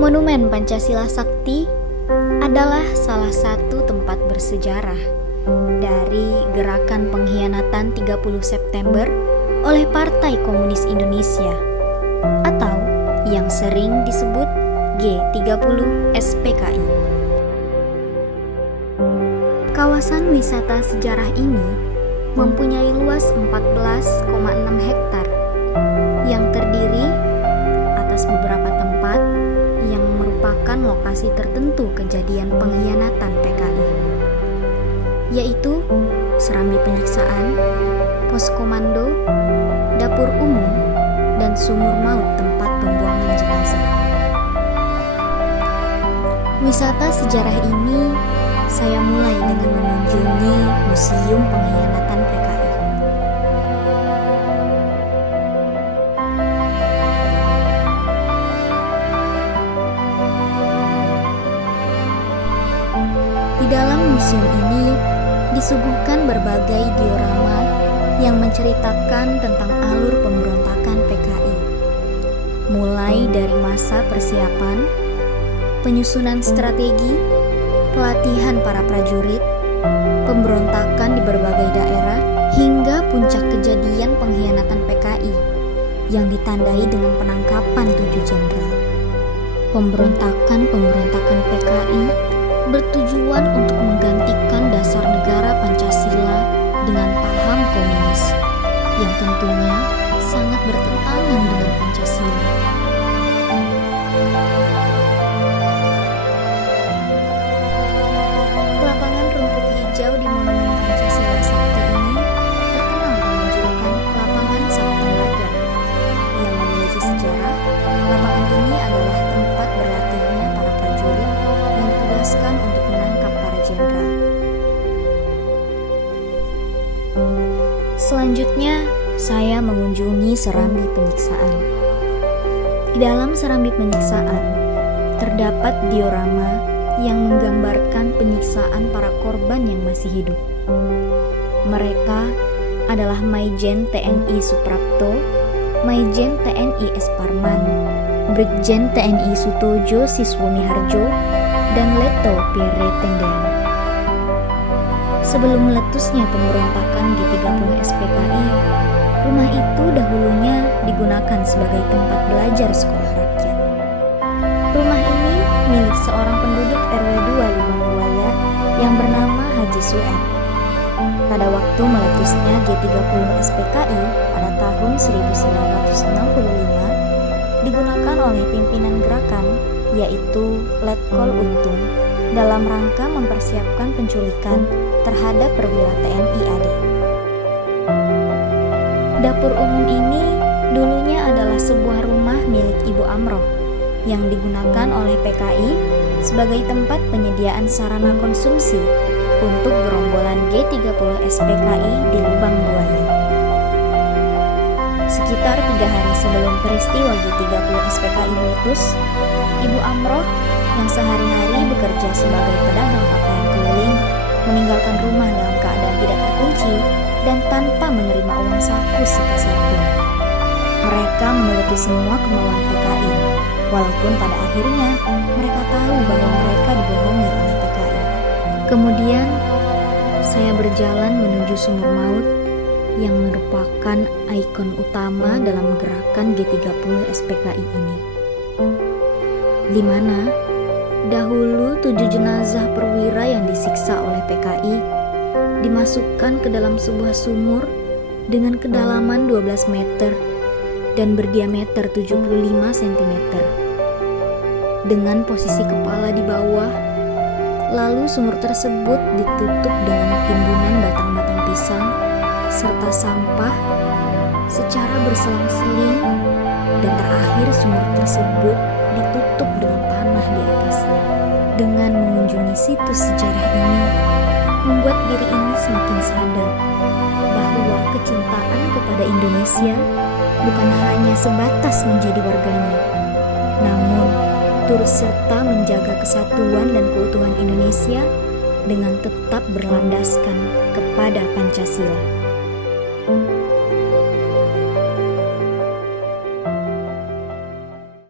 Monumen Pancasila Sakti adalah salah satu tempat bersejarah dari gerakan pengkhianatan 30 September oleh Partai Komunis Indonesia atau yang sering disebut G30 SPKI. Kawasan wisata sejarah ini mempunyai luas 14,6 hektar yang terdiri atas beberapa tempat yang merupakan lokasi tertentu kejadian pengkhianatan PKI, yaitu Serambi Penyiksaan, Pos Komando, Dapur Umum, dan Sumur Maut tempat pembuangan jenazah. Wisata sejarah ini saya mulai dengan mengunjungi Museum Pengkhianatan PKI. Di dalam museum ini disuguhkan berbagai diorama yang menceritakan tentang alur pemberontakan PKI, mulai dari masa persiapan, penyusunan strategi, pelatihan para prajurit, pemberontakan di berbagai daerah, hingga puncak kejadian pengkhianatan PKI yang ditandai dengan penangkapan 7 jenderal. Pemberontakan PKI bertujuan untuk menggantikan dasar negara Pancasila dengan paham komunis yang tentunya sangat bertentangan dengan Pancasila. Lapangan rumput hijau di Monumen Pancasila Sakti ini terkenal dengan julukan Lapangan Sabta Marga yang memiliki sejarah. Lapangan ini adalah tempat berlatihnya para prajurit yang ditugaskan untuk menangkap para jenderal. Selanjutnya, saya mengunjungi Serambi Penyiksaan. Di dalam Serambi Penyiksaan, terdapat diorama yang menggambarkan penyiksaan para korban yang masih hidup. Mereka adalah Maijen TNI Suprapto, Maijen TNI S. Parman, Brigjen TNI Sutojo Siswomiharjo, dan Leto Pierre Tendean. Sebelum meletusnya pemberontakan G30 SPKI, rumah itu dahulunya digunakan sebagai tempat belajar sekolah rakyat. Rumah ini milik seorang penduduk RW 2 Lubang Buaya yang bernama Haji Sued. Pada waktu meletusnya G30 SPKI pada tahun 1965, digunakan oleh pimpinan gerakan yaitu Letkol Untung dalam rangka mempersiapkan penculikan terhadap perwira TNI AD. Dapur umum ini dulunya adalah sebuah rumah milik Ibu Amroh yang digunakan oleh PKI sebagai tempat penyediaan sarana konsumsi untuk gerombolan G30 SPKI di Lubang Buaya. Sekitar 3 hari sebelum peristiwa G30 SPKI meletus, Ibu Amroh yang sehari-hari bekerja sebagai pedagang pakaian keliling meninggalkan rumah dalam keadaan tidak terkunci dan tanpa menerima uang saku sepeser pun. Mereka menuruti semua kemauan PKI, walaupun pada akhirnya mereka tahu bahwa mereka dibohongi oleh PKI. Kemudian, saya berjalan menuju Sumur Maut yang merupakan ikon utama dalam gerakan G30 SPKI ini, di mana dahulu 7 jenazah perwira yang disiksa oleh PKI dimasukkan ke dalam sebuah sumur dengan kedalaman 12 meter dan berdiameter 75 cm dengan posisi kepala di bawah. Lalu sumur tersebut ditutup dengan timbunan batang-batang pisang serta sampah secara berselang-seling, dan terakhir sumur tersebut ditutup dengan tanah di atasnya. Dengan mengunjungi situs sejarah ini membuat diri ini semakin sadar bahwa kecintaan kepada Indonesia bukan hanya sebatas menjadi warganya, namun turut serta menjaga kesatuan dan keutuhan Indonesia dengan tetap berlandaskan kepada Pancasila.